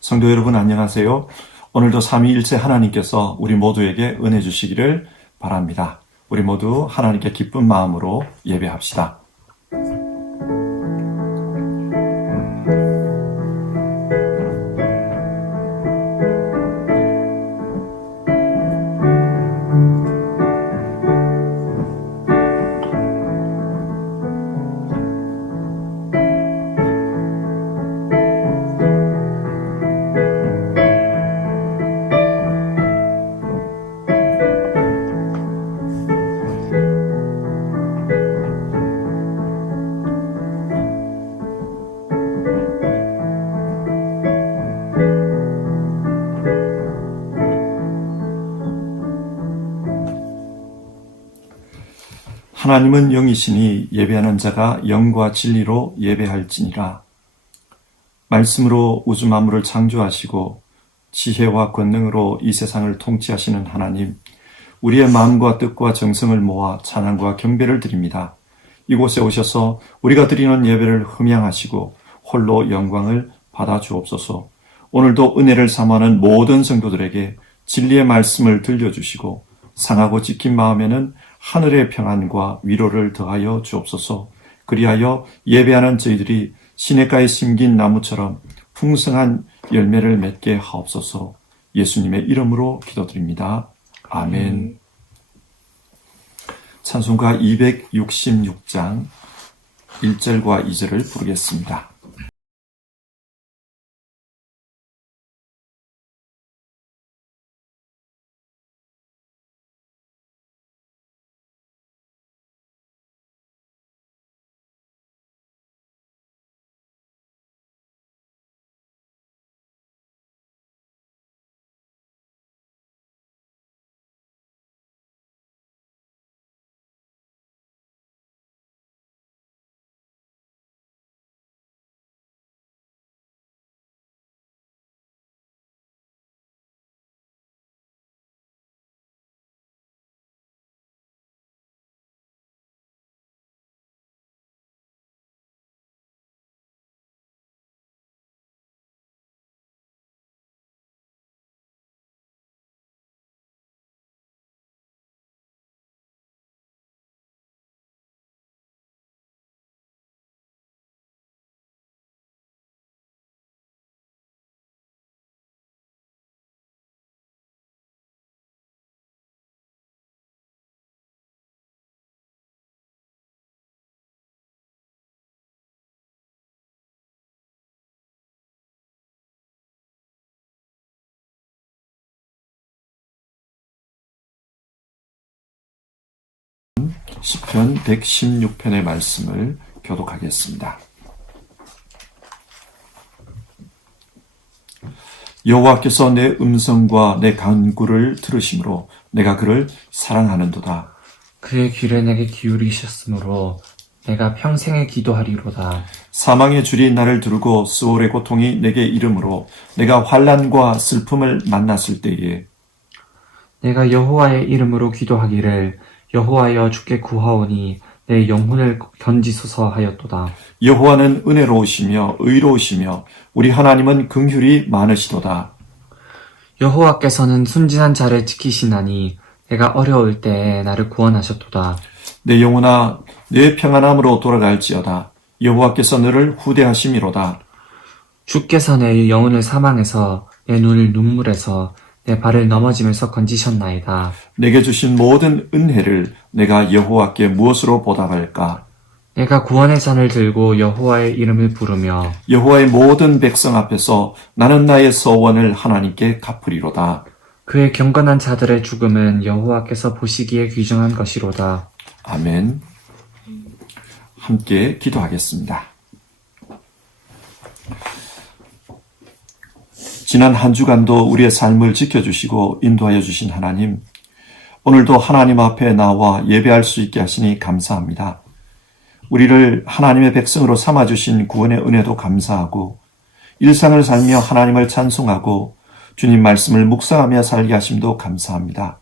성도 여러분 안녕하세요. 오늘도 삼위일체 하나님께서 우리 모두에게 은혜 주시기를 바랍니다. 우리 모두 하나님께 기쁜 마음으로 예배합시다. 하나님은 영이시니 예배하는 자가 영과 진리로 예배할지니라. 말씀으로 우주 만물을 창조하시고 지혜와 권능으로 이 세상을 통치하시는 하나님, 우리의 마음과 뜻과 정성을 모아 찬양과 경배를 드립니다. 이곳에 오셔서 우리가 드리는 예배를 흠양하시고 홀로 영광을 받아 주옵소서. 오늘도 은혜를 삼하는 모든 성도들에게 진리의 말씀을 들려주시고 상하고 지킨 마음에는 하늘의 평안과 위로를 더하여 주옵소서. 그리하여 예배하는 저희들이 시냇가에 심긴 나무처럼 풍성한 열매를 맺게 하옵소서. 예수님의 이름으로 기도드립니다. 아멘. 찬송가 266장 1절과 2절을 부르겠습니다. 시편 116편의 말씀을 교독하겠습니다. 여호와께서 내 음성과 내 간구를 들으심으로 내가 그를 사랑하는도다. 그의 귀를 내게 기울이셨으므로 내가 평생에 기도하리로다. 사망의 줄이 나를 두르고 스올의 고통이 내게 이름으로 내가 환난과 슬픔을 만났을 때에 내가 여호와의 이름으로 기도하기를 여호와여 주께 구하오니 내 영혼을 건지소서 하였도다. 여호와는 은혜로우시며 의로우시며 우리 하나님은 긍휼이 많으시도다. 여호와께서는 순진한 자를 지키시나니 내가 어려울 때에 나를 구원하셨도다. 내 영혼아 내 평안함으로 돌아갈지어다. 여호와께서 너를 후대하심이로다. 주께서 내 영혼을 사망에서 내 눈을 눈물에서 내 발을 넘어짐에서 건지셨나이다. 내게 주신 모든 은혜를 내가 여호와께 무엇으로 보답할까? 내가 구원의 잔을 들고 여호와의 이름을 부르며 여호와의 모든 백성 앞에서 나는 나의 서원을 하나님께 갚으리로다. 그의 경건한 자들의 죽음은 여호와께서 보시기에 귀중한 것이로다. 아멘. 함께 기도하겠습니다. 지난 한 주간도 우리의 삶을 지켜주시고 인도하여 주신 하나님, 오늘도 하나님 앞에 나와 예배할 수 있게 하시니 감사합니다. 우리를 하나님의 백성으로 삼아주신 구원의 은혜도 감사하고 일상을 살며 하나님을 찬송하고 주님 말씀을 묵상하며 살게 하심도 감사합니다.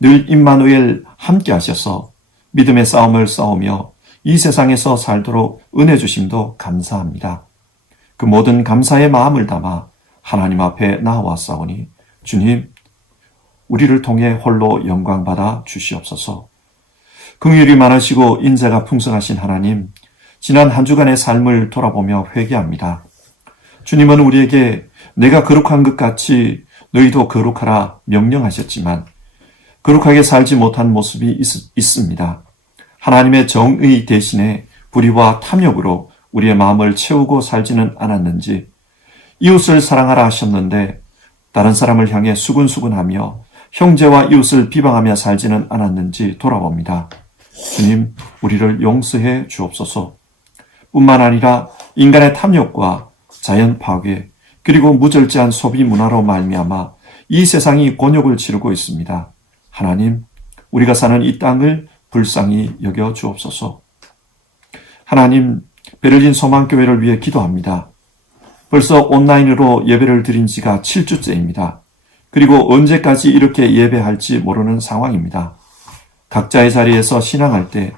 늘 임마누엘 함께 하셔서 믿음의 싸움을 싸우며 이 세상에서 살도록 은혜 주심도 감사합니다. 그 모든 감사의 마음을 담아 하나님 앞에 나와싸우니 주님, 우리를 통해 홀로 영광받아 주시옵소서. 긍휼이 많으시고 인자가 풍성하신 하나님, 지난 한 주간의 삶을 돌아보며 회개합니다. 주님은 우리에게 내가 거룩한 것 같이 너희도 거룩하라 명령하셨지만 거룩하게 살지 못한 모습이 있습니다. 하나님의 정의 대신에 불의와 탐욕으로 우리의 마음을 채우고 살지는 않았는지, 이웃을 사랑하라 하셨는데 다른 사람을 향해 수근수근하며 형제와 이웃을 비방하며 살지는 않았는지 돌아봅니다. 주님, 우리를 용서해 주옵소서. 뿐만 아니라 인간의 탐욕과 자연 파괴, 그리고 무절제한 소비 문화로 말미암아 이 세상이 곤욕을 치르고 있습니다. 하나님, 우리가 사는 이 땅을 불쌍히 여겨 주옵소서. 하나님, 베를린 소망교회를 위해 기도합니다. 벌써 온라인으로 예배를 드린 지가 7주째입니다. 그리고 언제까지 이렇게 예배할지 모르는 상황입니다. 각자의 자리에서 신앙할 때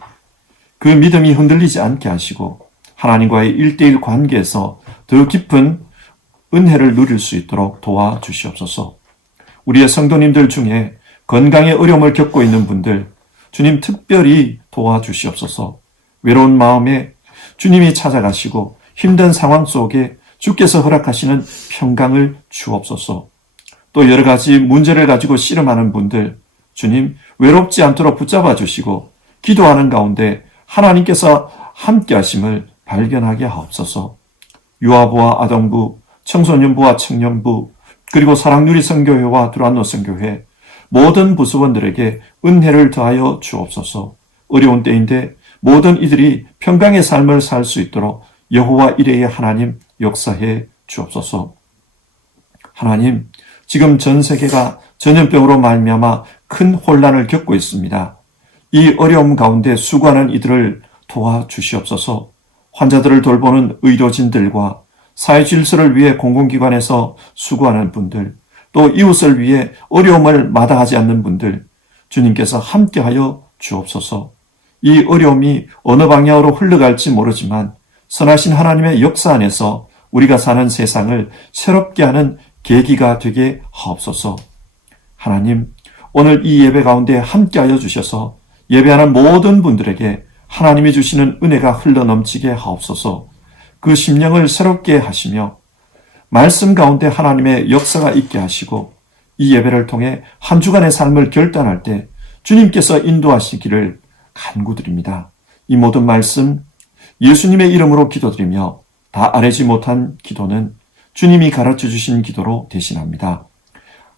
그 믿음이 흔들리지 않게 하시고 하나님과의 1:1 관계에서 더 깊은 은혜를 누릴 수 있도록 도와주시옵소서. 우리의 성도님들 중에 건강에 어려움을 겪고 있는 분들, 주님 특별히 도와주시옵소서. 외로운 마음에 주님이 찾아가시고 힘든 상황 속에 주께서 허락하시는 평강을 주옵소서. 또 여러 가지 문제를 가지고 씨름하는 분들, 주님 외롭지 않도록 붙잡아 주시고 기도하는 가운데 하나님께서 함께 하심을 발견하게 하옵소서. 유아부와 아동부, 청소년부와 청년부, 그리고 사랑누리 선교회와 두란노 선교회 모든 부수원들에게 은혜를 더하여 주옵소서. 어려운 때인데 모든 이들이 평강의 삶을 살 수 있도록 여호와 이레의 하나님 역사해 주옵소서. 하나님, 지금 전 세계가 전염병으로 말미암아 큰 혼란을 겪고 있습니다. 이 어려움 가운데 수고하는 이들을 도와주시옵소서. 환자들을 돌보는 의료진들과 사회 질서를 위해 공공기관에서 수고하는 분들, 또 이웃을 위해 어려움을 마다하지 않는 분들, 주님께서 함께하여 주옵소서. 이 어려움이 어느 방향으로 흘러갈지 모르지만 선하신 하나님의 역사 안에서 우리가 사는 세상을 새롭게 하는 계기가 되게 하옵소서. 하나님, 오늘 이 예배 가운데 함께하여 주셔서 예배하는 모든 분들에게 하나님이 주시는 은혜가 흘러넘치게 하옵소서. 그 심령을 새롭게 하시며 말씀 가운데 하나님의 역사가 있게 하시고 이 예배를 통해 한 주간의 삶을 결단할 때 주님께서 인도하시기를 간구드립니다. 이 모든 말씀 예수님의 이름으로 기도드리며 다 아뢰지 못한 기도는 주님이 가르쳐 주신 기도로 대신합니다.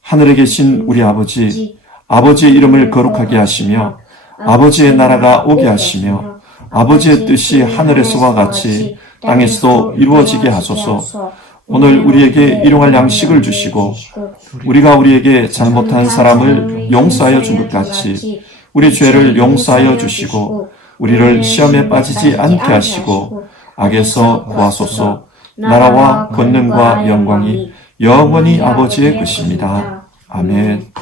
하늘에 계신 우리 아버지, 아버지의 이름을 거룩하게 하시며 아버지의 나라가 오게 하시며 아버지의 뜻이 하늘에서와 같이 땅에서도 이루어지게 하소서. 오늘 우리에게 일용할 양식을 주시고 우리가 우리에게 잘못한 사람을 용서하여 준 것 같이 우리 죄를 용서하여 주시고 우리를 시험에 빠지지 않게 하시고 악에서 구하소서. 나라와 권능과 영광이 영원히 아버지의 것입니다. 아멘.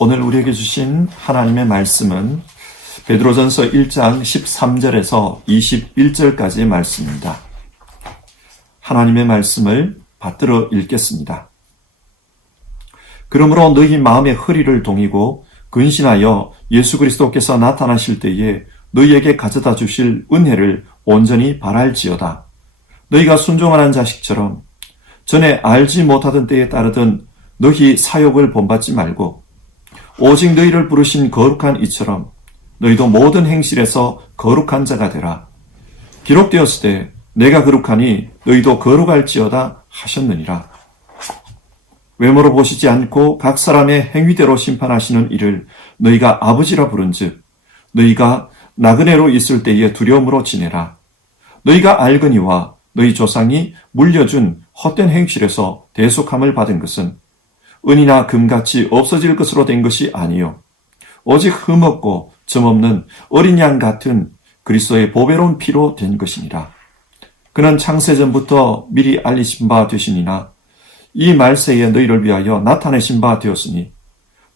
오늘 우리에게 주신 하나님의 말씀은 베드로전서 1장 13절에서 21절까지의 말씀입니다. 하나님의 말씀을 받들어 읽겠습니다. 그러므로 너희 마음의 허리를 동이고 근신하여 예수 그리스도께서 나타나실 때에 너희에게 가져다 주실 은혜를 온전히 바랄지어다. 너희가 순종하는 자식처럼 전에 알지 못하던 때에 따르던 너희 사욕을 본받지 말고 오직 너희를 부르신 거룩한 이처럼 너희도 모든 행실에서 거룩한 자가 되라. 기록되었을 때 내가 거룩하니 너희도 거룩할지어다 하셨느니라. 외모로 보시지 않고 각 사람의 행위대로 심판하시는 이를 너희가 아버지라 부른즉 너희가 나그네로 있을 때에 두려움으로 지내라. 너희가 알거니와 너희 조상이 물려준 헛된 행실에서 대속함을 받은 것은 은이나 금같이 없어질 것으로 된 것이 아니요 오직 흠없고 점없는 어린 양 같은 그리스도의 보배로운 피로 된 것이니라. 그는 창세전부터 미리 알리신 바 되시니나 이 말세에 너희를 위하여 나타내신 바 되었으니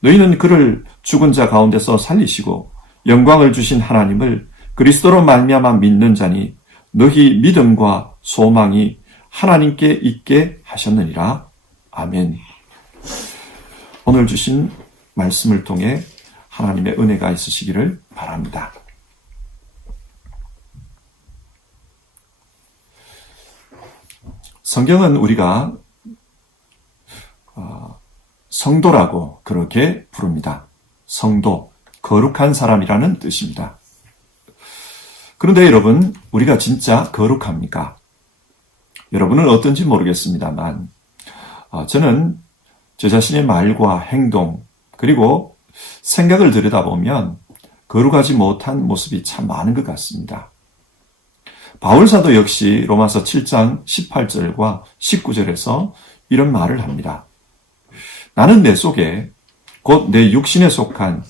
너희는 그를 죽은 자 가운데서 살리시고 영광을 주신 하나님을 그리스도로 말미암아 믿는 자니 너희 믿음과 소망이 하나님께 있게 하셨느니라. 아멘. 오늘 주신 말씀을 통해 하나님의 은혜가 있으시기를 바랍니다. 성경은 우리가 성도라고 그렇게 부릅니다. 성도, 거룩한 사람이라는 뜻입니다. 그런데 여러분, 우리가 진짜 거룩합니까? 여러분은 어떤지 모르겠습니다만 저는 제 자신의 말과 행동 그리고 생각을 들여다보면 거룩하지 못한 모습이 참 많은 것 같습니다. 바울사도 역시 로마서 7장 18절과 19절에서 이런 말을 합니다. 나는 내 속에 곧 내 육신에 속한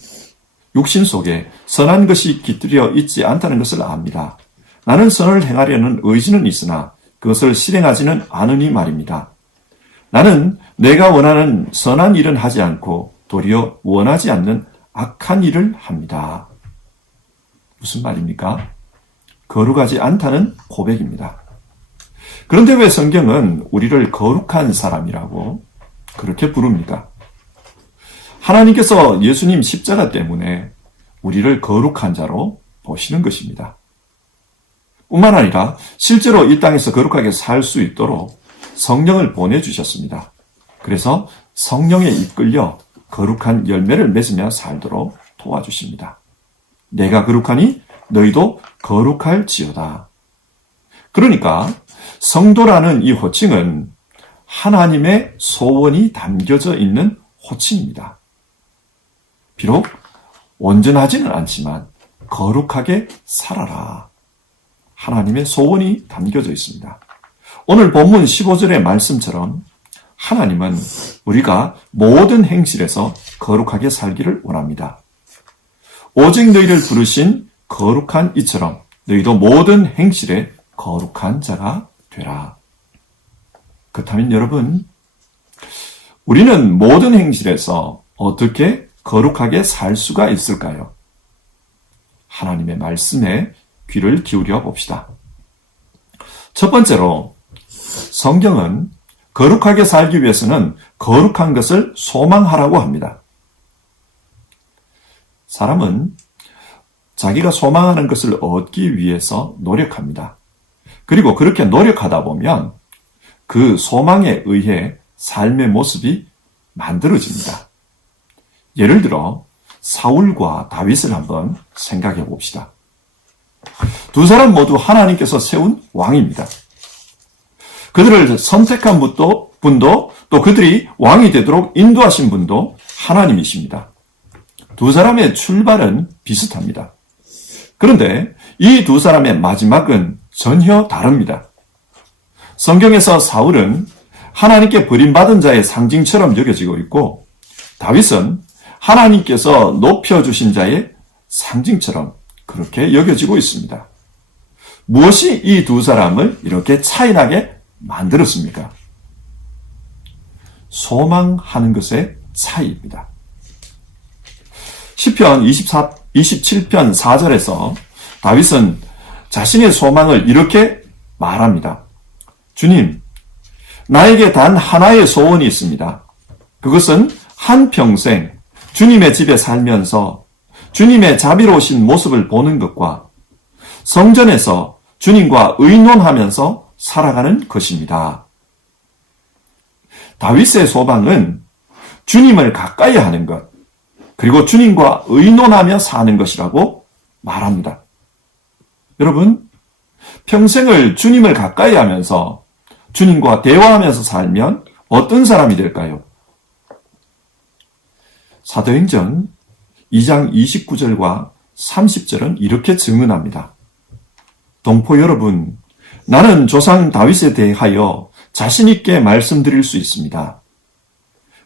육신 속에 선한 것이 깃들여 있지 않다는 것을 압니다. 나는 선을 행하려는 의지는 있으나 그것을 실행하지는 않으니 말입니다. 나는 내가 원하는 선한 일은 하지 않고 도리어 원하지 않는 악한 일을 합니다. 무슨 말입니까? 거룩하지 않다는 고백입니다. 그런데 왜 성경은 우리를 거룩한 사람이라고 그렇게 부릅니까? 하나님께서 예수님 십자가 때문에 우리를 거룩한 자로 보시는 것입니다. 뿐만 아니라 실제로 이 땅에서 거룩하게 살 수 있도록 성령을 보내주셨습니다. 그래서 성령에 이끌려 거룩한 열매를 맺으며 살도록 도와주십니다. 내가 거룩하니 너희도 거룩할지어다. 그러니까 성도라는 이 호칭은 하나님의 소원이 담겨져 있는 호칭입니다. 비록 온전하지는 않지만 거룩하게 살아라. 하나님의 소원이 담겨져 있습니다. 오늘 본문 15절의 말씀처럼 하나님은 우리가 모든 행실에서 거룩하게 살기를 원합니다. 오직 너희를 부르신 거룩한 이처럼 너희도 모든 행실에 거룩한 자가 되라. 그렇다면 여러분, 우리는 모든 행실에서 어떻게 거룩하게 살 수가 있을까요? 하나님의 말씀에 귀를 기울여 봅시다. 첫 번째로 성경은 거룩하게 살기 위해서는 거룩한 것을 소망하라고 합니다. 사람은 자기가 소망하는 것을 얻기 위해서 노력합니다. 그리고 그렇게 노력하다 보면 그 소망에 의해 삶의 모습이 만들어집니다. 예를 들어 사울과 다윗을 한번 생각해 봅시다. 두 사람 모두 하나님께서 세운 왕입니다. 그들을 선택한 분도 또 그들이 왕이 되도록 인도하신 분도 하나님이십니다. 두 사람의 출발은 비슷합니다. 그런데 이 두 사람의 마지막은 전혀 다릅니다. 성경에서 사울은 하나님께 버림받은 자의 상징처럼 여겨지고 있고 다윗은 하나님께서 높여주신 자의 상징처럼 그렇게 여겨지고 있습니다. 무엇이 이 두 사람을 이렇게 차이나게 만들었습니까? 소망하는 것의 차이입니다. 시편 27편 4절에서 다윗은 자신의 소망을 이렇게 말합니다. 주님, 나에게 단 하나의 소원이 있습니다. 그것은 한평생 주님의 집에 살면서 주님의 자비로우신 모습을 보는 것과 성전에서 주님과 의논하면서 살아가는 것입니다. 다윗의 소망은 주님을 가까이 하는 것, 그리고 주님과 의논하며 사는 것이라고 말합니다. 여러분, 평생을 주님을 가까이 하면서 주님과 대화하면서 살면 어떤 사람이 될까요? 사도행전 2장 29절과 30절은 이렇게 증언합니다. 동포 여러분, 나는 조상 다윗에 대하여 자신 있게 말씀드릴 수 있습니다.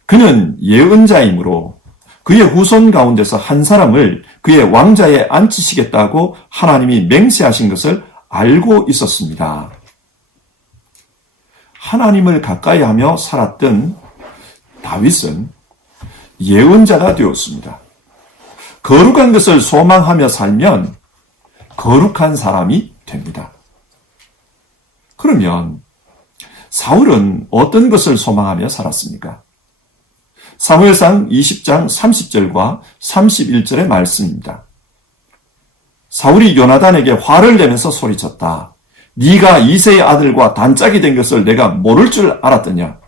그는 예언자이므로 그의 후손 가운데서 한 사람을 그의 왕자에 앉히시겠다고 하나님이 맹세하신 것을 알고 있었습니다. 하나님을 가까이 하며 살았던 다윗은 예언자가 되었습니다. 거룩한 것을 소망하며 살면 거룩한 사람이 됩니다. 그러면 사울은 어떤 것을 소망하며 살았습니까? 사무엘상 20장 30절과 31절의 말씀입니다. 사울이 요나단에게 화를 내면서 소리쳤다. 네가 이새의 아들과 단짝이 된 것을 내가 모를 줄 알았더냐?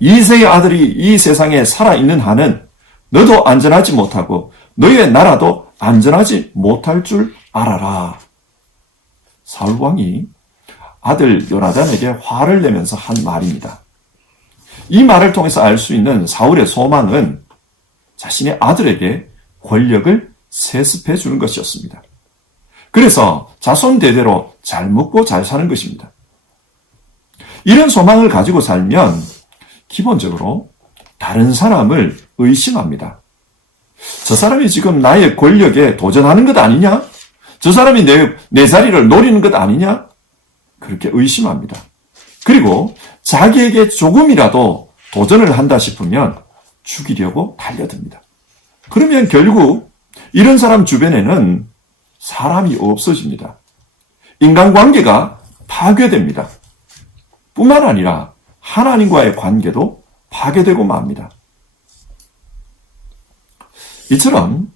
이새의 아들이 이 세상에 살아있는 한은 너도 안전하지 못하고 너의 나라도 안전하지 못할 줄 알아라. 사울 왕이 아들 요나단에게 화를 내면서 한 말입니다. 이 말을 통해서 알 수 있는 사울의 소망은 자신의 아들에게 권력을 세습해 주는 것이었습니다. 그래서 자손 대대로 잘 먹고 잘 사는 것입니다. 이런 소망을 가지고 살면 기본적으로 다른 사람을 의심합니다. 저 사람이 지금 나의 권력에 도전하는 것 아니냐? 저 사람이 내 자리를 노리는 것 아니냐? 그렇게 의심합니다. 그리고 자기에게 조금이라도 도전을 한다 싶으면 죽이려고 달려듭니다. 그러면 결국 이런 사람 주변에는 사람이 없어집니다. 인간관계가 파괴됩니다. 뿐만 아니라 하나님과의 관계도 파괴되고 맙니다. 이처럼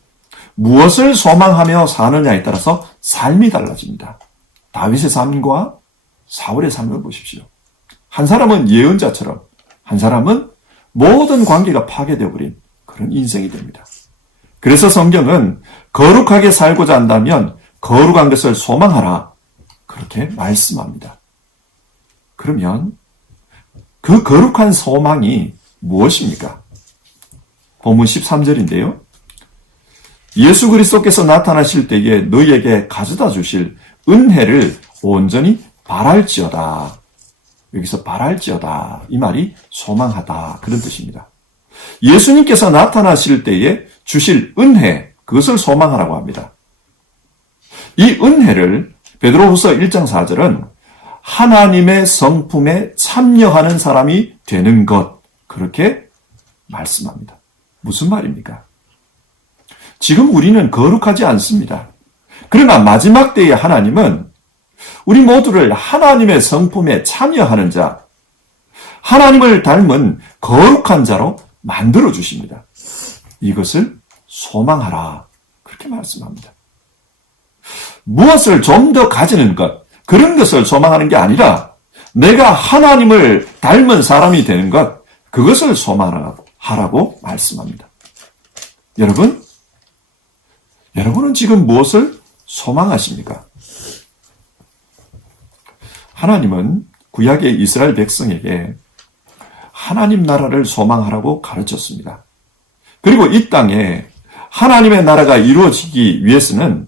무엇을 소망하며 사느냐에 따라서 삶이 달라집니다. 다윗의 삶과 사울의 삶을 보십시오. 한 사람은 예언자처럼, 한 사람은 모든 관계가 파괴되어 버린 그런 인생이 됩니다. 그래서 성경은 거룩하게 살고자 한다면 거룩한 것을 소망하라, 그렇게 말씀합니다. 그러면 그 거룩한 소망이 무엇입니까? 본문 13절인데요. 예수 그리스도께서 나타나실 때에 너희에게 가져다 주실 은혜를 온전히 바랄지어다. 여기서 바랄지어다, 이 말이 소망하다, 그런 뜻입니다. 예수님께서 나타나실 때에 주실 은혜, 그것을 소망하라고 합니다. 이 은혜를 베드로후서 1장 4절은 하나님의 성품에 참여하는 사람이 되는 것, 그렇게 말씀합니다. 무슨 말입니까? 지금 우리는 거룩하지 않습니다. 그러나 마지막 때의 하나님은 우리 모두를 하나님의 성품에 참여하는 자, 하나님을 닮은 거룩한 자로 만들어 주십니다. 이것을 소망하라, 그렇게 말씀합니다. 무엇을 좀 더 가지는 것, 그런 것을 소망하는 게 아니라 내가 하나님을 닮은 사람이 되는 것, 그것을 소망하라고 말씀합니다. 여러분은 지금 무엇을 소망하십니까? 하나님은 구약의 이스라엘 백성에게 하나님 나라를 소망하라고 가르쳤습니다. 그리고 이 땅에 하나님의 나라가 이루어지기 위해서는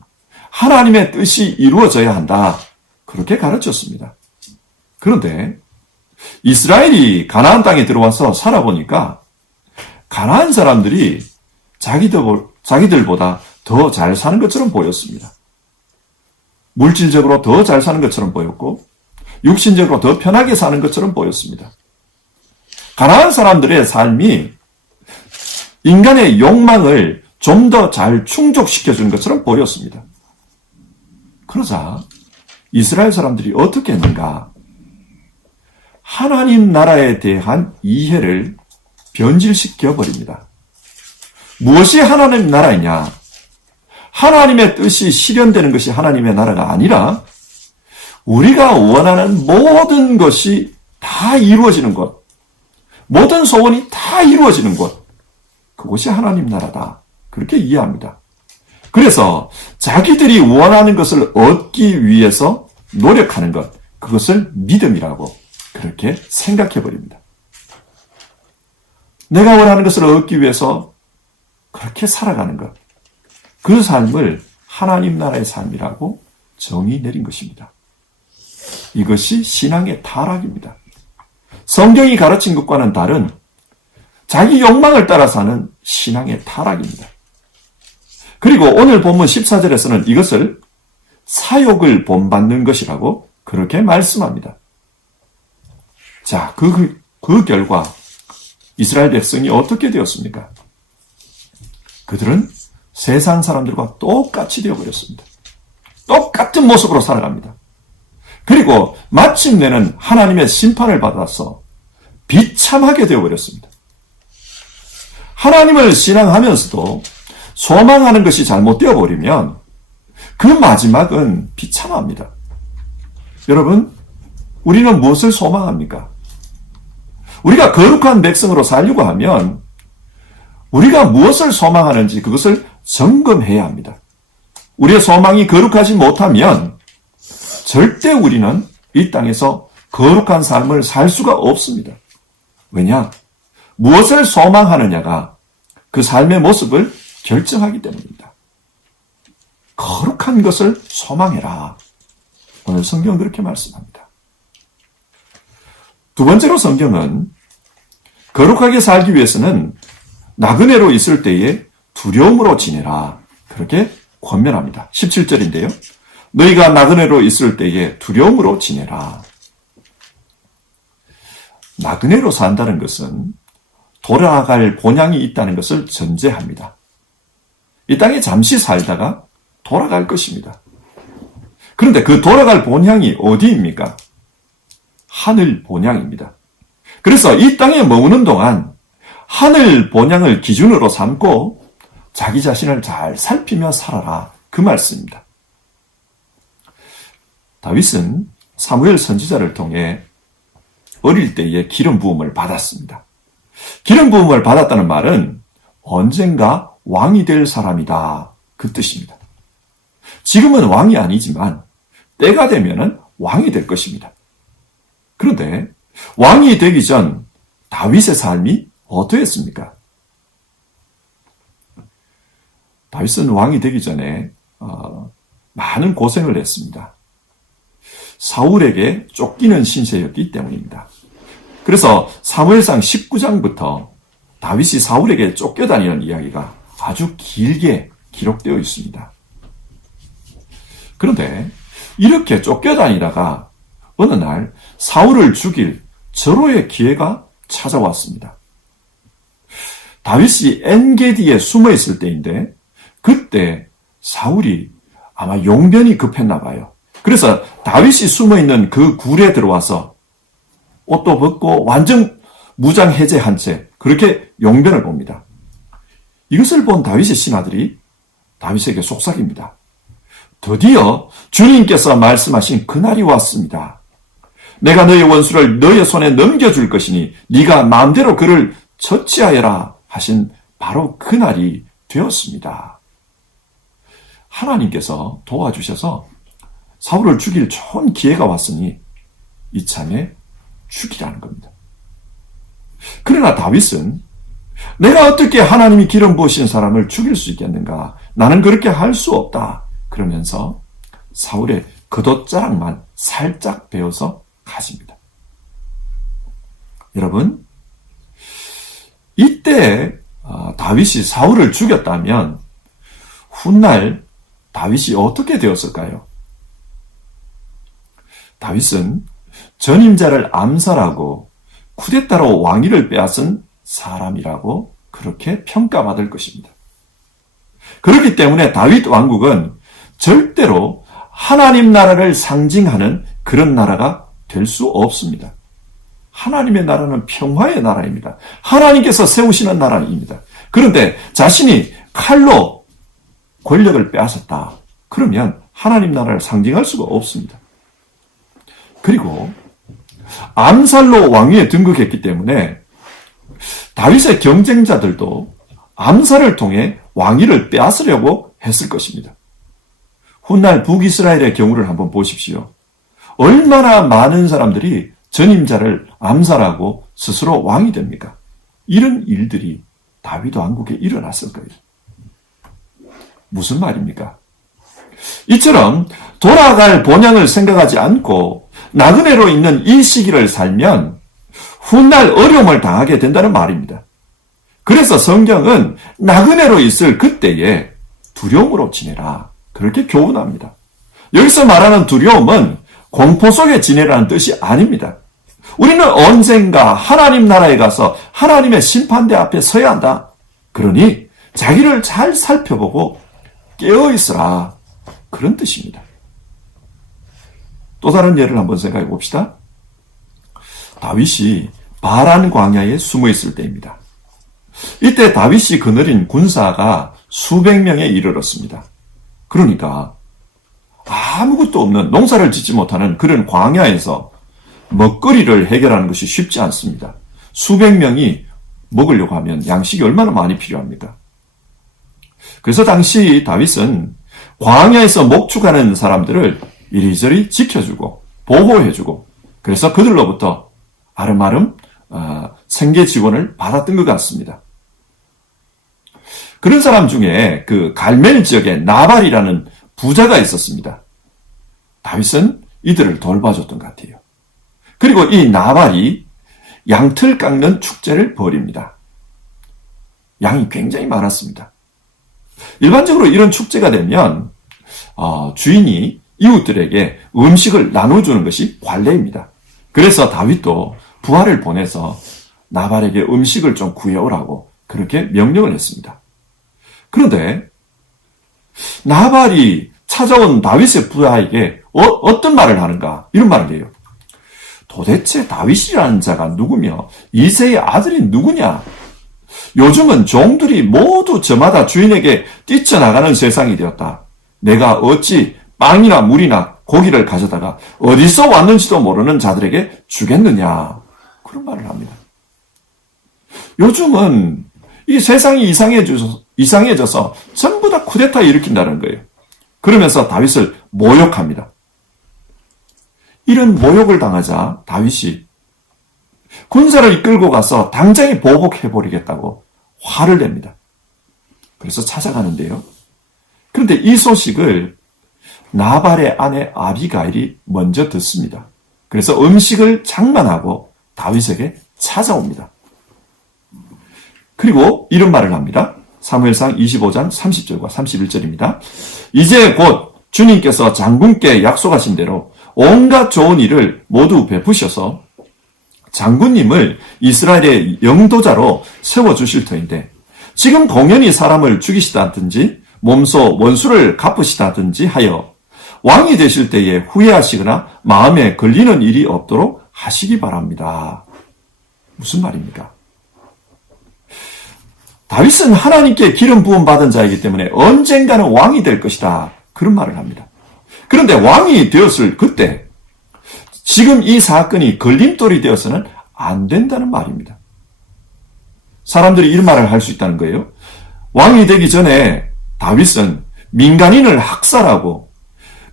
하나님의 뜻이 이루어져야 한다, 그렇게 가르쳤습니다. 그런데 이스라엘이 가나안 땅에 들어와서 살아보니까 가나안 사람들이 자기들보다 더 잘 사는 것처럼 보였습니다. 물질적으로 더 잘 사는 것처럼 보였고 육신적으로 더 편하게 사는 것처럼 보였습니다. 가나안 사람들의 삶이 인간의 욕망을 좀 더 잘 충족시켜준 것처럼 보였습니다. 그러자 이스라엘 사람들이 어떻게 했는가? 하나님 나라에 대한 이해를 변질시켜 버립니다. 무엇이 하나님 나라이냐? 하나님의 뜻이 실현되는 것이 하나님의 나라가 아니라 우리가 원하는 모든 것이 다 이루어지는 것, 모든 소원이 다 이루어지는 곳, 그곳이 하나님 나라다, 그렇게 이해합니다. 그래서 자기들이 원하는 것을 얻기 위해서 노력하는 것, 그것을 믿음이라고 그렇게 생각해 버립니다. 내가 원하는 것을 얻기 위해서 그렇게 살아가는 것, 그 삶을 하나님 나라의 삶이라고 정의 내린 것입니다. 이것이 신앙의 타락입니다. 성경이 가르친 것과는 다른 자기 욕망을 따라 사는 신앙의 타락입니다. 그리고 오늘 본문 14절에서는 이것을 사욕을 본받는 것이라고 그렇게 말씀합니다. 자, 그 결과 이스라엘 백성이 어떻게 되었습니까? 그들은 세상 사람들과 똑같이 되어버렸습니다. 똑같은 모습으로 살아갑니다. 그리고 마침내는 하나님의 심판을 받아서 비참하게 되어버렸습니다. 하나님을 신앙하면서도 소망하는 것이 잘못되어 버리면 그 마지막은 비참합니다. 여러분, 우리는 무엇을 소망합니까? 우리가 거룩한 백성으로 살려고 하면 우리가 무엇을 소망하는지 그것을 점검해야 합니다. 우리의 소망이 거룩하지 못하면 절대 우리는 이 땅에서 거룩한 삶을 살 수가 없습니다. 왜냐? 무엇을 소망하느냐가 그 삶의 모습을 결정하기 때문입니다. 거룩한 것을 소망해라. 오늘 성경은 그렇게 말씀합니다. 두 번째로 성경은 거룩하게 살기 위해서는 나그네로 있을 때에 두려움으로 지내라. 그렇게 권면합니다. 17절인데요. 너희가 나그네로 있을 때에 두려움으로 지내라. 나그네로 산다는 것은 돌아갈 본향이 있다는 것을 전제합니다. 이 땅에 잠시 살다가 돌아갈 것입니다. 그런데 그 돌아갈 본향이 어디입니까? 하늘 본향입니다. 그래서 이 땅에 머무는 동안 하늘 본향을 기준으로 삼고 자기 자신을 잘 살피며 살아라. 그 말씀입니다. 다윗은 사무엘 선지자를 통해 어릴 때에 기름 부음을 받았습니다. 기름 부음을 받았다는 말은 언젠가 왕이 될 사람이다. 그 뜻입니다. 지금은 왕이 아니지만 때가 되면은 왕이 될 것입니다. 그런데 왕이 되기 전 다윗의 삶이 어떠했습니까? 다윗은 왕이 되기 전에 많은 고생을 했습니다. 사울에게 쫓기는 신세였기 때문입니다. 그래서 사무엘상 19장부터 다윗이 사울에게 쫓겨다니는 이야기가 아주 길게 기록되어 있습니다. 그런데 이렇게 쫓겨다니다가 어느 날 사울을 죽일 절호의 기회가 찾아왔습니다. 다윗이 엔게디에 숨어 있을 때인데 그때 사울이 아마 용변이 급했나 봐요. 그래서 다윗이 숨어 있는 그 굴에 들어와서 옷도 벗고 완전 무장 해제한 채 그렇게 용변을 봅니다. 이것을 본 다윗의 신하들이 다윗에게 속삭입니다. 드디어 주님께서 말씀하신 그날이 왔습니다. 내가 너의 원수를 너의 손에 넘겨줄 것이니 네가 마음대로 그를 처치하여라 하신 바로 그날이 되었습니다. 하나님께서 도와주셔서 사울을 죽일 좋은 기회가 왔으니 이참에 죽이라는 겁니다. 그러나 다윗은 내가 어떻게 하나님이 기름 부으신 사람을 죽일 수 있겠는가? 나는 그렇게 할 수 없다. 그러면서 사울의 겉옷자락만 살짝 베어서 가십니다. 여러분, 이때 다윗이 사울을 죽였다면 훗날 다윗이 어떻게 되었을까요? 다윗은 전임자를 암살하고 쿠데타로 왕위를 빼앗은 사람이라고 그렇게 평가받을 것입니다. 그렇기 때문에 다윗 왕국은 절대로 하나님 나라를 상징하는 그런 나라가 될 수 없습니다. 하나님의 나라는 평화의 나라입니다. 하나님께서 세우시는 나라입니다. 그런데 자신이 칼로 권력을 빼앗았다. 그러면 하나님 나라를 상징할 수가 없습니다. 그리고 암살로 왕위에 등극했기 때문에 다윗의 경쟁자들도 암살을 통해 왕위를 빼앗으려고 했을 것입니다. 훗날 북이스라엘의 경우를 한번 보십시오. 얼마나 많은 사람들이 전임자를 암살하고 스스로 왕이 됩니까? 이런 일들이 다윗 왕국에 일어났을 거예요. 무슨 말입니까? 이처럼 돌아갈 본향을 생각하지 않고 나그네로 있는 이 시기를 살면 훗날 어려움을 당하게 된다는 말입니다. 그래서 성경은 나그네로 있을 그때에 두려움으로 지내라. 그렇게 교훈합니다. 여기서 말하는 두려움은 공포 속에 지내라는 뜻이 아닙니다. 우리는 언젠가 하나님 나라에 가서 하나님의 심판대 앞에 서야 한다. 그러니 자기를 잘 살펴보고 깨어있으라. 그런 뜻입니다. 또 다른 예를 한번 생각해 봅시다. 다윗이 바란 광야에 숨어 있을 때입니다. 이때 다윗이 거느린 군사가 수백 명에 이르렀습니다. 그러니까 아무것도 없는, 농사를 짓지 못하는 그런 광야에서 먹거리를 해결하는 것이 쉽지 않습니다. 수백 명이 먹으려고 하면 양식이 얼마나 많이 필요합니까? 그래서 당시 다윗은 광야에서 목축하는 사람들을 이리저리 지켜주고 보호해주고, 그래서 그들로부터 아름아름 생계 지원을 받았던 것 같습니다. 그런 사람 중에 그 갈멜 지역에 나발이라는 부자가 있었습니다. 다윗은 이들을 돌봐줬던 것 같아요. 그리고 이 나발이 양틀 깎는 축제를 벌입니다. 양이 굉장히 많았습니다. 일반적으로 이런 축제가 되면 주인이 이웃들에게 음식을 나눠주는 것이 관례입니다. 그래서 다윗도 부하를 보내서 나발에게 음식을 좀 구해오라고 그렇게 명령을 했습니다. 그런데 나발이 찾아온 다윗의 부하에게 어떤 말을 하는가? 이런 말을 해요. 도대체 다윗이라는 자가 누구며 이새의 아들이 누구냐? 요즘은 종들이 모두 저마다 주인에게 뛰쳐나가는 세상이 되었다. 내가 어찌 빵이나 물이나 고기를 가져다가 어디서 왔는지도 모르는 자들에게 주겠느냐? 그런 말을 합니다. 요즘은 이 세상이 이상해져서 전부 다 쿠데타 일으킨다는 거예요. 그러면서 다윗을 모욕합니다. 이런 모욕을 당하자 다윗이 군사를 이끌고 가서 당장에 보복해버리겠다고 화를 냅니다. 그래서 찾아가는데요. 그런데 이 소식을 나발의 아내 아비가일이 먼저 듣습니다. 그래서 음식을 장만하고 다윗에게 찾아옵니다. 그리고 이런 말을 합니다. 사무엘상 25장 30절과 31절입니다. 이제 곧 주님께서 장군께 약속하신 대로 온갖 좋은 일을 모두 베푸셔서 장군님을 이스라엘의 영도자로 세워주실 터인데 지금 공연히 사람을 죽이시다든지 몸소 원수를 갚으시다든지 하여 왕이 되실 때에 후회하시거나 마음에 걸리는 일이 없도록 하시기 바랍니다. 무슨 말입니까? 다윗은 하나님께 기름 부음 받은 자이기 때문에 언젠가는 왕이 될 것이다. 그런 말을 합니다. 그런데 왕이 되었을 그때 지금 이 사건이 걸림돌이 되어서는 안 된다는 말입니다. 사람들이 이런 말을 할 수 있다는 거예요. 왕이 되기 전에 다윗은 민간인을 학살하고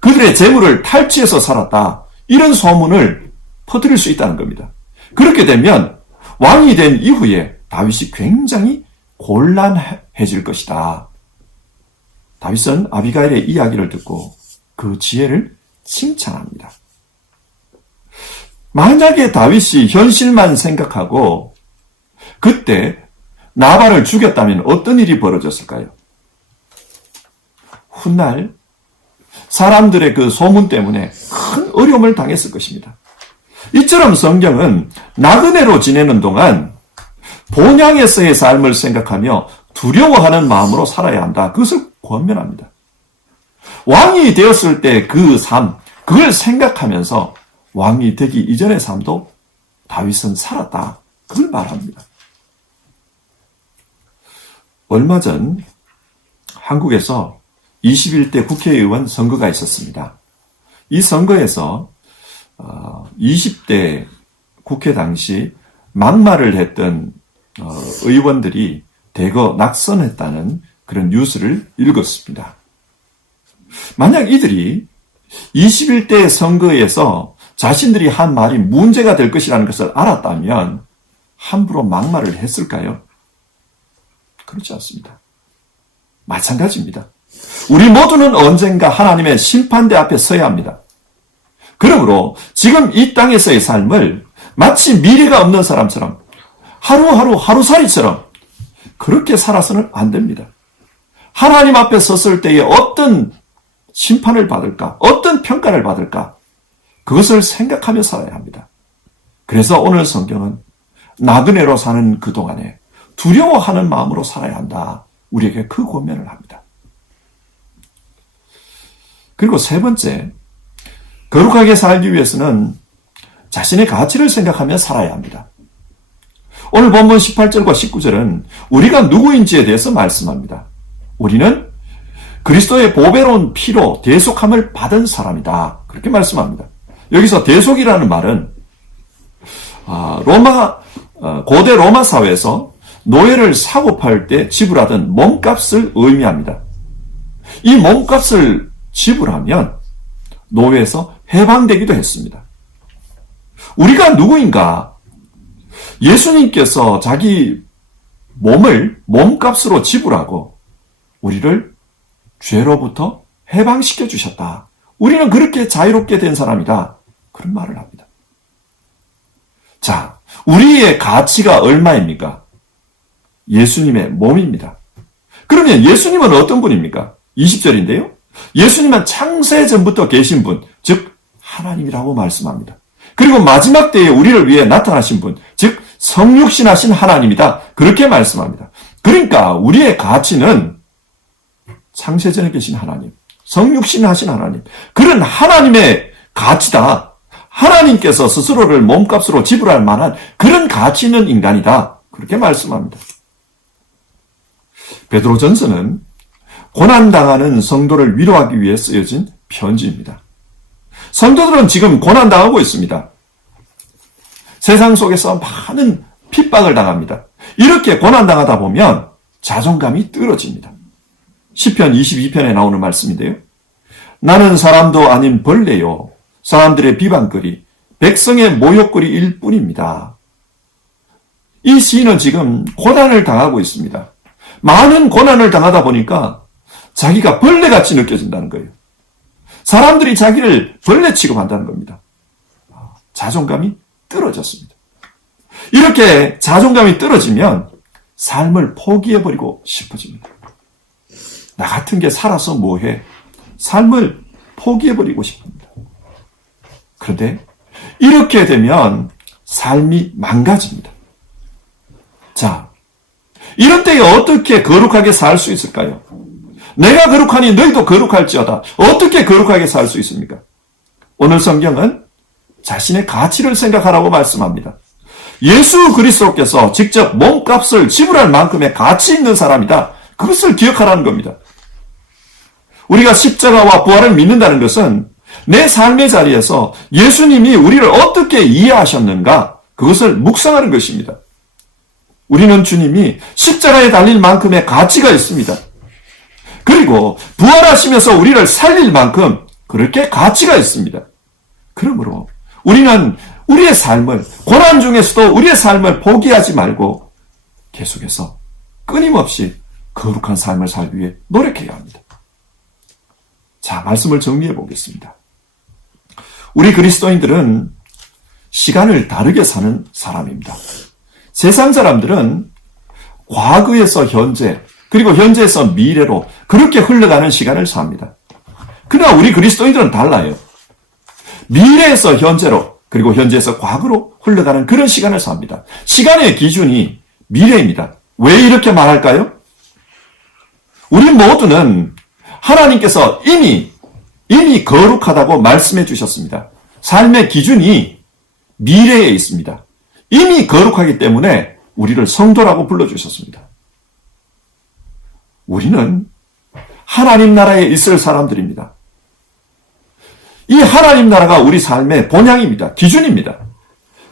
그들의 재물을 탈취해서 살았다. 이런 소문을 퍼뜨릴 수 있다는 겁니다. 그렇게 되면 왕이 된 이후에 다윗이 굉장히 곤란해질 것이다. 다윗은 아비가일의 이야기를 듣고 그 지혜를 칭찬합니다. 만약에 다윗이 현실만 생각하고 그때 나발을 죽였다면 어떤 일이 벌어졌을까요? 훗날 사람들의 그 소문 때문에 큰 어려움을 당했을 것입니다. 이처럼 성경은 나그네로 지내는 동안 본향에서의 삶을 생각하며 두려워하는 마음으로 살아야 한다. 그것을 권면합니다. 왕이 되었을 때 그 삶, 그걸 생각하면서 왕이 되기 이전의 삶도 다윗은 살았다. 그걸 말합니다. 얼마 전 한국에서 21대 국회의원 선거가 있었습니다. 이 선거에서 20대 국회 당시 막말을 했던 의원들이 대거 낙선했다는 그런 뉴스를 읽었습니다. 만약 이들이 21대 선거에서 자신들이 한 말이 문제가 될 것이라는 것을 알았다면 함부로 막말을 했을까요? 그렇지 않습니다. 마찬가지입니다. 우리 모두는 언젠가 하나님의 심판대 앞에 서야 합니다. 그러므로 지금 이 땅에서의 삶을 마치 미래가 없는 사람처럼 하루하루 하루살이처럼 그렇게 살아서는 안 됩니다. 하나님 앞에 섰을 때에 어떤 심판을 받을까? 어떤 평가를 받을까? 그것을 생각하며 살아야 합니다. 그래서 오늘 성경은 나그네로 사는 그동안에 두려워하는 마음으로 살아야 한다. 우리에게 그 권면을 합니다. 그리고 세 번째, 거룩하게 살기 위해서는 자신의 가치를 생각하며 살아야 합니다. 오늘 본문 18절과 19절은 우리가 누구인지에 대해서 말씀합니다. 우리는 그리스도의 보배로운 피로 대속함을 받은 사람이다. 그렇게 말씀합니다. 여기서 대속이라는 말은 고대 로마 사회에서 노예를 사고 팔 때 지불하던 몸값을 의미합니다. 이 몸값을 지불하면 노예에서 해방되기도 했습니다. 우리가 누구인가? 예수님께서 자기 몸을 몸값으로 지불하고 우리를 죄로부터 해방시켜 주셨다. 우리는 그렇게 자유롭게 된 사람이다. 그런 말을 합니다. 자, 우리의 가치가 얼마입니까? 예수님의 몸입니다. 그러면 예수님은 어떤 분입니까? 20절인데요. 예수님은 창세 전부터 계신 분, 즉 하나님이라고 말씀합니다. 그리고 마지막 때에 우리를 위해 나타나신 분, 즉 성육신하신 하나님이다. 그렇게 말씀합니다. 그러니까 우리의 가치는 창세전에 계신 하나님, 성육신하신 하나님, 그런 하나님의 가치다. 하나님께서 스스로를 몸값으로 지불할 만한 그런 가치 있는 인간이다. 그렇게 말씀합니다. 베드로전서는 고난당하는 성도를 위로하기 위해 쓰여진 편지입니다. 성도들은 지금 고난당하고 있습니다. 세상 속에서 많은 핍박을 당합니다. 이렇게 고난당하다 보면 자존감이 떨어집니다. 시편 22편에 나오는 말씀인데요. 나는 사람도 아닌 벌레요. 사람들의 비방거리, 백성의 모욕거리일 뿐입니다. 이 시인은 지금 고난을 당하고 있습니다. 많은 고난을 당하다 보니까 자기가 벌레같이 느껴진다는 거예요. 사람들이 자기를 벌레 취급한다는 겁니다. 자존감이 떨어졌습니다. 이렇게 자존감이 떨어지면 삶을 포기해버리고 싶어집니다. 나 같은 게 살아서 뭐해? 삶을 포기해버리고 싶습니다. 그런데 이렇게 되면 삶이 망가집니다. 자, 이런 때에 어떻게 거룩하게 살 수 있을까요? 내가 거룩하니 너희도 거룩할지어다. 어떻게 거룩하게 살 수 있습니까? 오늘 성경은 자신의 가치를 생각하라고 말씀합니다. 예수 그리스도께서 직접 몸값을 지불할 만큼의 가치 있는 사람이다. 그것을 기억하라는 겁니다. 우리가 십자가와 부활을 믿는다는 것은 내 삶의 자리에서 예수님이 우리를 어떻게 이해하셨는가, 그것을 묵상하는 것입니다. 우리는 주님이 십자가에 달릴 만큼의 가치가 있습니다. 그리고 부활하시면서 우리를 살릴 만큼 그렇게 가치가 있습니다. 그러므로 우리는 우리의 삶을, 고난 중에서도 우리의 삶을 포기하지 말고 계속해서 끊임없이 거룩한 삶을 살기 위해 노력해야 합니다. 자, 말씀을 정리해 보겠습니다. 우리 그리스도인들은 시간을 다르게 사는 사람입니다. 세상 사람들은 과거에서 현재, 그리고 현재에서 미래로 그렇게 흘러가는 시간을 삽니다. 그러나 우리 그리스도인들은 달라요. 미래에서 현재로, 그리고 현재에서 과거로 흘러가는 그런 시간을 삽니다. 시간의 기준이 미래입니다. 왜 이렇게 말할까요? 우리 모두는 하나님께서 이미 거룩하다고 말씀해 주셨습니다. 삶의 기준이 미래에 있습니다. 이미 거룩하기 때문에 우리를 성도라고 불러주셨습니다. 우리는 하나님 나라에 있을 사람들입니다. 이 하나님 나라가 우리 삶의 본향입니다. 기준입니다.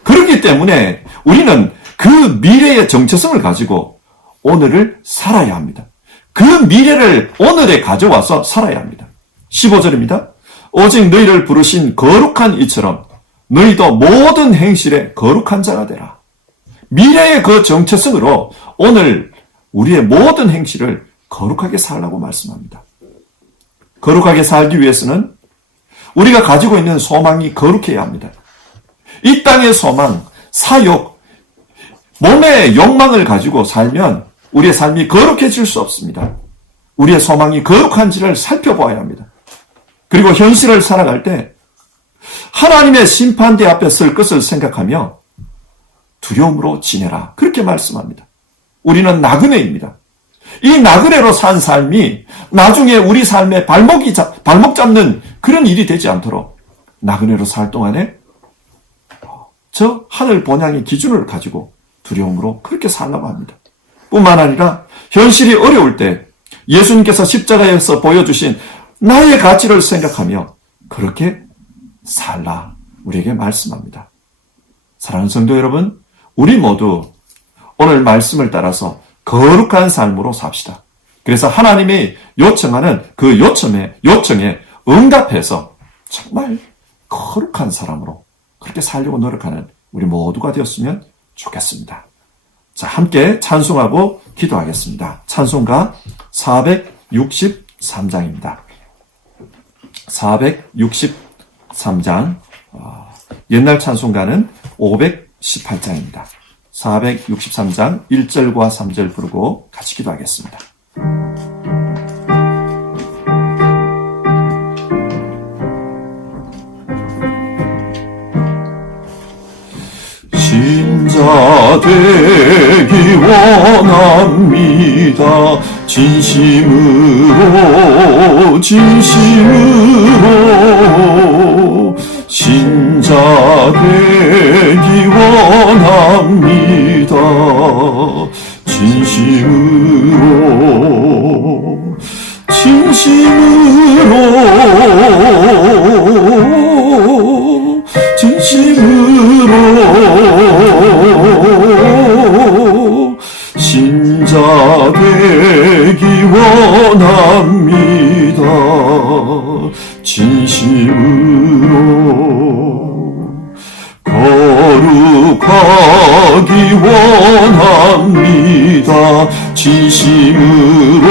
그렇기 때문에 우리는 그 미래의 정체성을 가지고 오늘을 살아야 합니다. 그 미래를 오늘에 가져와서 살아야 합니다. 15절입니다. 오직 너희를 부르신 거룩한 이처럼 너희도 모든 행실에 거룩한 자가 되라. 미래의 그 정체성으로 오늘 우리의 모든 행실을 거룩하게 살라고 말씀합니다. 거룩하게 살기 위해서는 우리가 가지고 있는 소망이 거룩해야 합니다. 이 땅의 소망, 사욕, 몸의 욕망을 가지고 살면 우리의 삶이 거룩해질 수 없습니다. 우리의 소망이 거룩한지를 살펴보아야 합니다. 그리고 현실을 살아갈 때 하나님의 심판대 앞에 설 것을 생각하며 두려움으로 지내라. 그렇게 말씀합니다. 우리는 나그네입니다. 이 나그네로 산 삶이 나중에 우리 삶의 발목 잡는 그런 일이 되지 않도록 나그네로 살 동안에 저 하늘 본향의 기준을 가지고 두려움으로 그렇게 살라고 합니다. 뿐만 아니라 현실이 어려울 때 예수님께서 십자가에서 보여주신 나의 가치를 생각하며 그렇게 살라 우리에게 말씀합니다. 사랑하는 성도 여러분, 우리 모두 오늘 말씀을 따라서 거룩한 삶으로 삽시다. 그래서 하나님이 요청하는 그 요청에 응답해서 정말 거룩한 사람으로 그렇게 살려고 노력하는 우리 모두가 되었으면 좋겠습니다. 자, 함께 찬송하고 기도하겠습니다. 찬송가 463장입니다. 463장, 옛날 찬송가는 518장입니다. 463장 1절과 3절 부르고 같이 기도하겠습니다. 신자 되기 원합니다. 진심으로 신자 되기 원합니다. 진심으로 신자 되기 원합니다. 진심으로 거룩하기 원합니다. 진심으로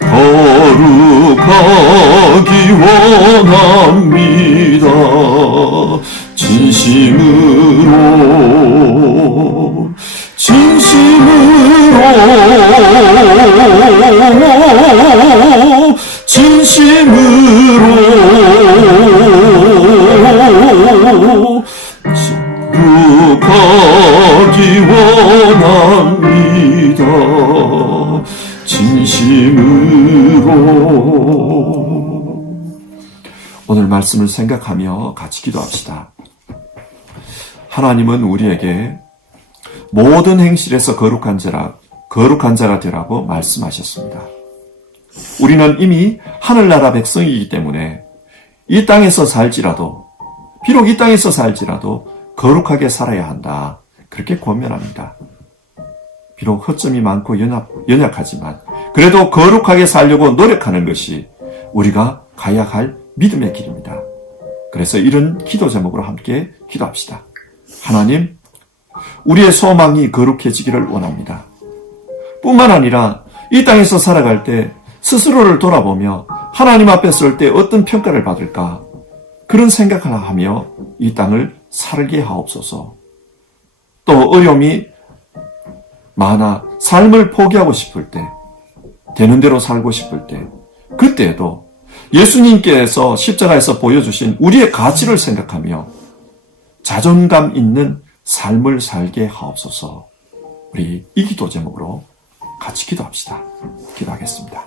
거룩하기 원합니다. 진심으로 거룩하기 원합니다. 진심으로. 오늘 말씀을 생각하며 같이 기도합시다. 하나님은 우리에게 모든 행실에서 거룩한 자가 되라고 말씀하셨습니다. 우리는 이미 하늘나라 백성이기 때문에 비록 이 땅에서 살지라도 거룩하게 살아야 한다. 그렇게 권면합니다. 비록 허점이 많고 연약하지만 그래도 거룩하게 살려고 노력하는 것이 우리가 가야 할 믿음의 길입니다. 그래서 이런 기도 제목으로 함께 기도합시다. 하나님, 우리의 소망이 거룩해지기를 원합니다. 뿐만 아니라 이 땅에서 살아갈 때 스스로를 돌아보며 하나님 앞에 설 때 어떤 평가를 받을까 그런 생각을 하며 이 땅을 살게 하옵소서. 또 어려움이 많아 삶을 포기하고 싶을 때, 되는 대로 살고 싶을 때, 그때에도 예수님께서 십자가에서 보여주신 우리의 가치를 생각하며 자존감 있는 삶을 살게 하옵소서. 우리 이 기도 제목으로 같이 기도합시다. 기도하겠습니다.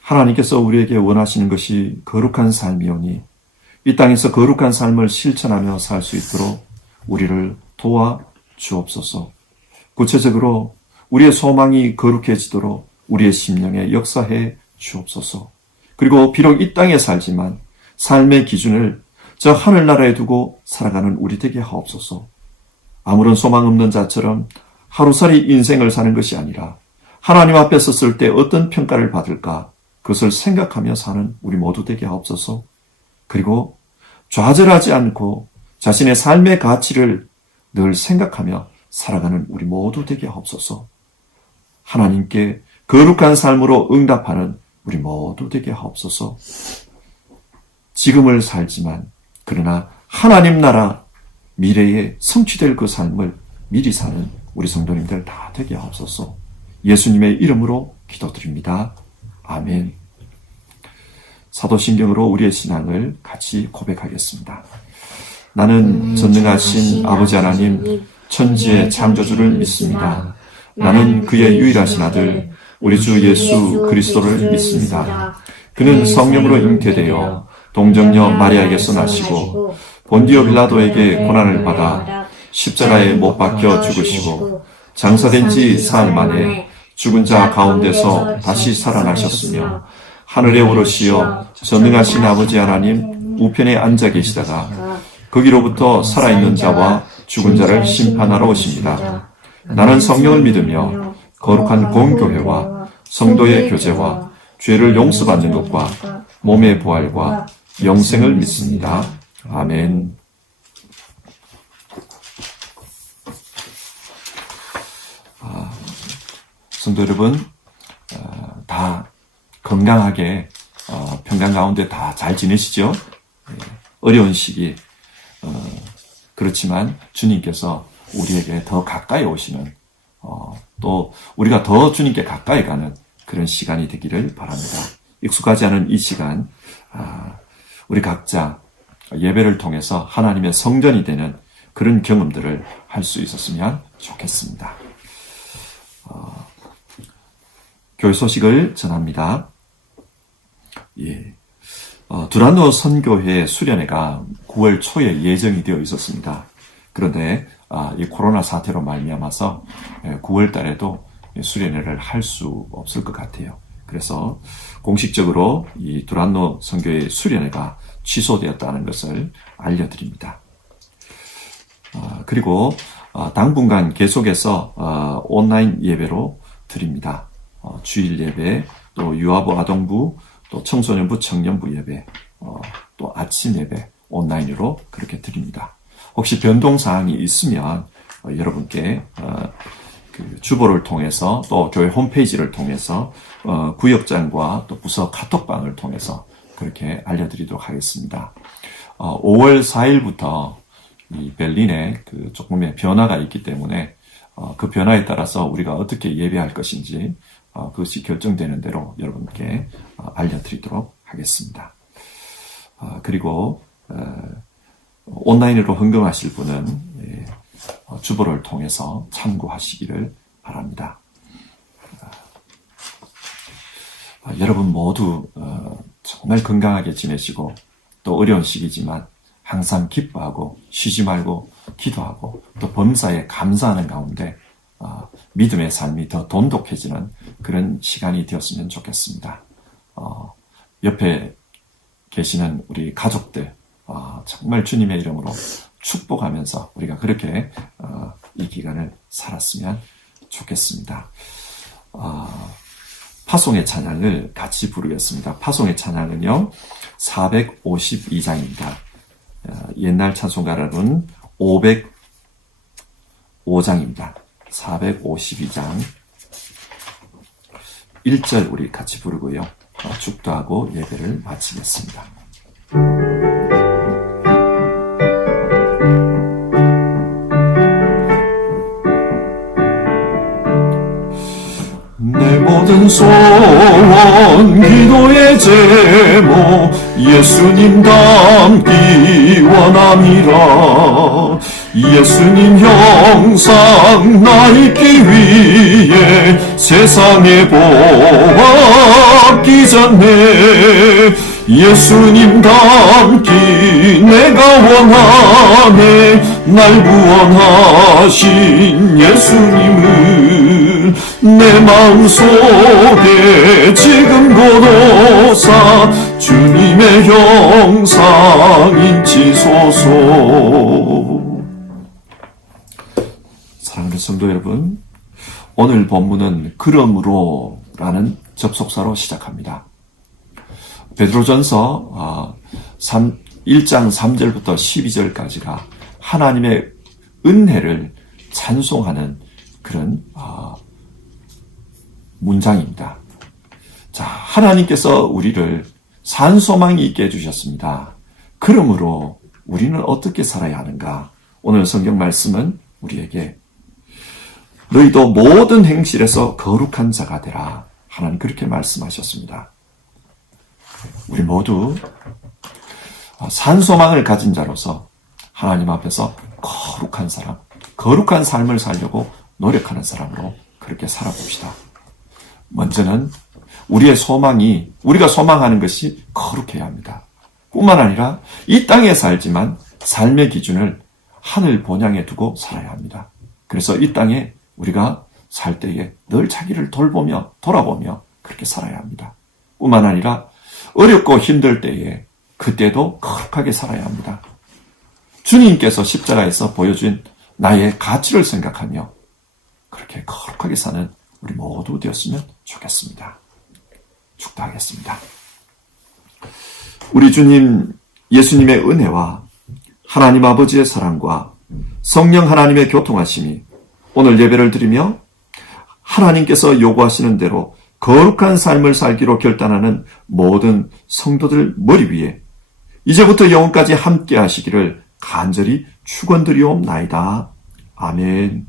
하나님께서 우리에게 원하시는 것이 거룩한 삶이오니 이 땅에서 거룩한 삶을 실천하며 살 수 있도록 우리를 도와 주옵소서. 구체적으로 우리의 소망이 거룩해지도록 우리의 심령에 역사해 주옵소서. 그리고 비록 이 땅에 살지만 삶의 기준을 저 하늘나라에 두고 살아가는 우리 되게 하옵소서. 아무런 소망 없는 자처럼 하루살이 인생을 사는 것이 아니라 하나님 앞에 섰을 때 어떤 평가를 받을까 그것을 생각하며 사는 우리 모두 되게 하옵소서. 그리고 좌절하지 않고 자신의 삶의 가치를 늘 생각하며 살아가는 우리 모두 되게 하옵소서. 하나님께 거룩한 삶으로 응답하는 우리 모두 되게 하옵소서. 지금을 살지만 그러나 하나님 나라 미래에 성취될 그 삶을 미리 사는 우리 성도님들 다 되게 하옵소서. 예수님의 이름으로 기도드립니다. 아멘. 사도신경으로 우리의 신앙을 같이 고백하겠습니다. 나는 전능하신 아버지 하나님 천지의 창조주를 믿습니다. 나는 그의 유일하신 아들 우리 주 예수 그리스도를 믿습니다. 그는 성령으로 잉태되어 동정녀 마리아에게서 나시고 본디오 빌라도에게 고난을 받아 십자가에 못 박혀 죽으시고 장사된 지 사흘 만에 죽은 자 가운데서 다시 살아나셨으며 하늘에 오르시어 전능하신 아버지 하나님 우편에 앉아 계시다가 거기로부터 살아있는 자와 죽은 자를 심판하러 오십니다. 나는 성령을 믿으며 거룩한 공교회와 성도의 교제와 죄를 용서받는 것과 몸의 부활과 영생을 믿습니다. 아멘. 성도 여러분, 다 건강하게 평강 가운데 다 잘 지내시죠? 어려운 시기 그렇지만 주님께서 우리에게 더 가까이 오시는 또 우리가 더 주님께 가까이 가는 그런 시간이 되기를 바랍니다. 익숙하지 않은 이 시간 우리 각자 예배를 통해서 하나님의 성전이 되는 그런 경험들을 할 수 있었으면 좋겠습니다. 교회 소식을 전합니다. 두란노 선교회 수련회가 9월 초에 예정이 되어 있었습니다. 그런데 이 코로나 사태로 말미암아서 9월 달에도 수련회를 할 수 없을 것 같아요. 그래서 공식적으로 이 두란노 선교회 수련회가 취소되었다는 것을 알려드립니다. 그리고 당분간 계속해서 온라인 예배로 드립니다. 주일 예배, 또 유아부 아동부, 또 청소년부 청년부 예배, 또 아침 예배 온라인으로 그렇게 드립니다. 혹시 변동사항이 있으면 여러분께 그 주보를 통해서 또 교회 홈페이지를 통해서 구역장과 또 부서 카톡방을 통해서 그렇게 알려드리도록 하겠습니다. 5월 4일부터 이 베를린에 그 조금의 변화가 있기 때문에 그 변화에 따라서 우리가 어떻게 예배할 것인지 그것이 결정되는 대로 여러분께 알려드리도록 하겠습니다. 그리고 온라인으로 헌금하실 분은 주보를 통해서 참고하시기를 바랍니다. 여러분 모두 정말 건강하게 지내시고 또 어려운 시기지만 항상 기뻐하고 쉬지 말고 기도하고 또 범사에 감사하는 가운데 믿음의 삶이 더 돈독해지는 그런 시간이 되었으면 좋겠습니다. 옆에 계시는 우리 가족들 정말 주님의 이름으로 축복하면서 우리가 그렇게 이 기간을 살았으면 좋겠습니다. 파송의 찬양을 같이 부르겠습니다. 파송의 찬양은요 452장입니다. 옛날 찬송가로는 505장입니다. 452장 1절 우리 같이 부르고요. 축도하고 예배를 마치겠습니다. 내 모든 소원 기도의 제목 예수님 닮기 원함이라 예수님 형상 나있기 위해 세상에 보았기 전에 예수님 닮기 내가 원하네. 날 구원하신 예수님을 내 마음속에 지금 고도사 주님의 형상 인치소서. 사랑하는 성도 여러분, 오늘 본문은 그러므로 라는 접속사로 시작합니다. 베드로전서 1장 3절부터 12절까지가 하나님의 은혜를 찬송하는 그런 문장입니다. 자, 하나님께서 우리를 산소망이 있게 해주셨습니다. 그러므로 우리는 어떻게 살아야 하는가? 오늘 성경 말씀은 우리에게 너희도 모든 행실에서 거룩한 자가 되라. 하나님 그렇게 말씀하셨습니다. 우리 모두 산소망을 가진 자로서 하나님 앞에서 거룩한 사람, 거룩한 삶을 살려고 노력하는 사람으로 그렇게 살아봅시다. 먼저는 우리의 소망이, 우리가 소망하는 것이 거룩해야 합니다. 뿐만 아니라 이 땅에 살지만 삶의 기준을 하늘 본향에 두고 살아야 합니다. 그래서 이 땅에 우리가 살 때에 늘 자기를 돌보며 돌아보며 그렇게 살아야 합니다. 뿐만 아니라 어렵고 힘들 때에 그때도 거룩하게 살아야 합니다. 주님께서 십자가에서 보여준 나의 가치를 생각하며 그렇게 거룩하게 사는 우리 모두 되었으면 좋겠습니다. 축도하겠습니다. 우리 주님 예수님의 은혜와 하나님 아버지의 사랑과 성령 하나님의 교통하심이 오늘 예배를 드리며 하나님께서 요구하시는 대로 거룩한 삶을 살기로 결단하는 모든 성도들 머리 위에 이제부터 영원까지 함께 하시기를 간절히 축원드리옵나이다. 아멘.